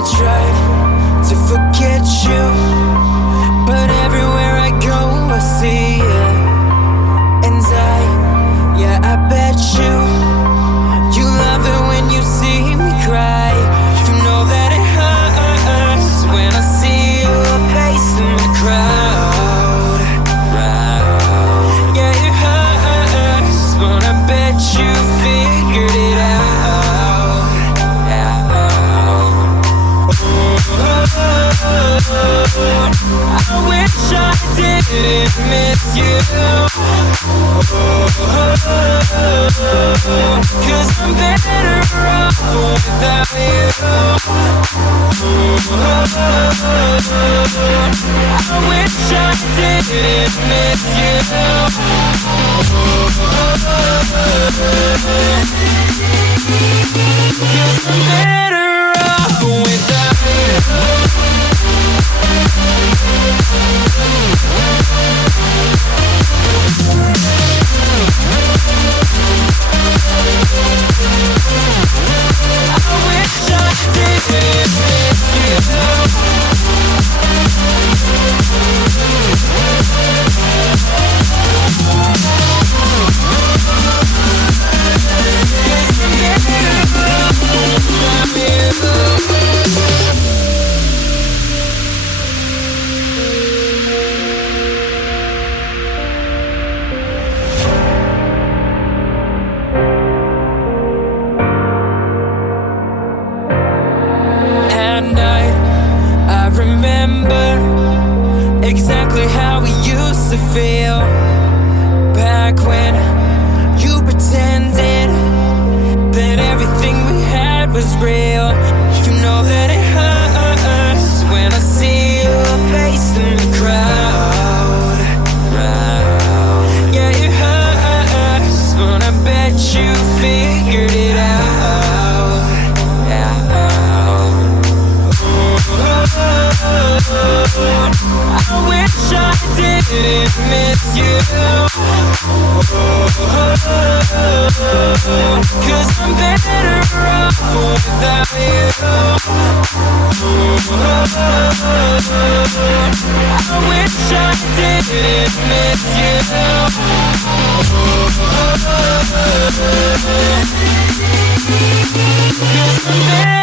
tried to forget you, but everywhere I go I see you. And I bet you love it when you see me cry. You know that it hurts when I see your face in the crowd. Yeah, it hurts, but I bet you figured it out. I wish I didn't miss you, 'cause I'm better off without you. I wish I didn't miss you, 'cause I'm better off without you. I remember exactly how we used to feel back when you pretended that everything we had was real. You know that it hurts when I see your face in the crowd. Yeah, it hurts, but I bet you figured it out. I wish I didn't miss you, 'cause I'm better off without you. I wish I didn't miss you, 'cause I'm better